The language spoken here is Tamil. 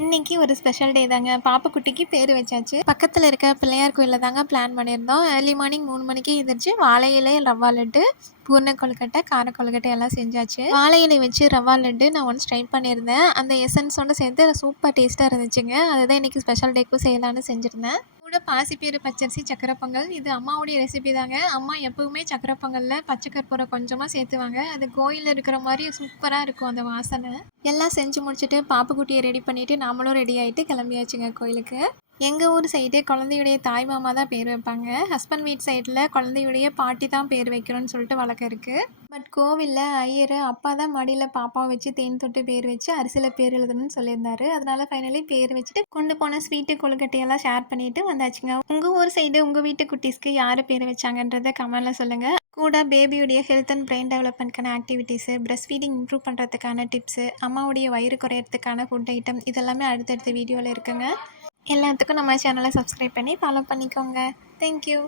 இன்னைக்கு ஒரு ஸ்பெஷல் டே தாங்க. பாப்புக்குட்டிக்கு பேர் வச்சாச்சு. பக்கத்துல இருக்க பிள்ளையார் கோயில்ல தாங்க பிளான் பண்ணியிருந்தோம். ஏர்லி மார்னிங் 3 மணிக்கு எந்திரிச்சு வாழை இலை, ரவா லட்டு, பூரண கொழுக்கட்டை, கார கொழுக்கட்டை எல்லாம் செஞ்சாச்சு. வாழை இலை வச்சு ரவா லட்டு நான் ஒன்ஸ் ட்ரை பண்ணியிருந்தேன். அந்த எசன்ஸோட சேர்த்து சூப்பர் டேஸ்ட்டாக இருந்துச்சுங்க. அதுதான் இன்னைக்கு ஸ்பெஷல் டேக்கும் செய்யலான்னு செஞ்சுருந்தேன். கூட பாசிப்பயிறு பச்சரிசி சக்கரை பொங்கல். இது அம்மாவுடைய ரெசிபி தாங்க. அம்மா எப்பவுமே சக்கரை பொங்கல்ல பச்சை கற்பூரம் கொஞ்சமாக சேர்த்துவாங்க. அது கோயிலில் இருக்கிற மாதிரி சூப்பராக இருக்கும் அந்த வாசனை. எல்லாம் செஞ்சு முடிச்சுட்டு பாப்புக்குட்டியை ரெடி பண்ணிவிட்டு நாமளும் ரெடி ஆகிட்டு கிளம்பியாச்சுங்க கோயிலுக்கு. எங்கள் ஊர் சைடு குழந்தையுடைய தாய் மாமா தான் பேர் வைப்பாங்க. ஹஸ்பண்ட் வீட் சைடில் குழந்தையுடைய பாட்டி தான் பேர் வைக்கணும்னு சொல்லிட்டு வழக்கம் இருக்குது. பட் கோவிலில் ஐயர் அப்பா தான் மடியில் பாப்பாவை வச்சு தேன் தொட்டு பேர் வச்சு அரிசியில் பேர் எழுதணும்னு சொல்லியிருந்தாரு. அதனால ஃபைனலி பேர் வச்சுட்டு கொண்டு போன ஸ்வீட்டு கொழுக்கட்டையெல்லாம் ஷேர் பண்ணிட்டு வந்தாச்சுங்க. உங்கள் ஊர் சைடு உங்கள் வீட்டு குட்டீஸ்க்கு யார் பேர் வச்சாங்கன்றதை கமெண்ட்டில் சொல்லுங்கள். கூட பேபியுடைய ஹெல்த் அண்ட் பிரெயின் டெவலப்மெண்ட்க்கான ஆக்டிவிட்டீஸு, பிரஸ்ட் ஃபீடிங் இம்ப்ரூவ் பண்ணுறதுக்கான டிப்ஸு, அம்மாவுடைய வயிறு குறையிறதுக்கான ஃபுட் ஐட்டம் இதெல்லாமே அடுத்தடுத்த வீடியோவில் இருக்குங்க. எல்லாத்துக்கும் நம்ம சேனலை சப்ஸ்கிரைப் பண்ணி ஃபாலோ பண்ணிக்கோங்க. தேங்க்யூ.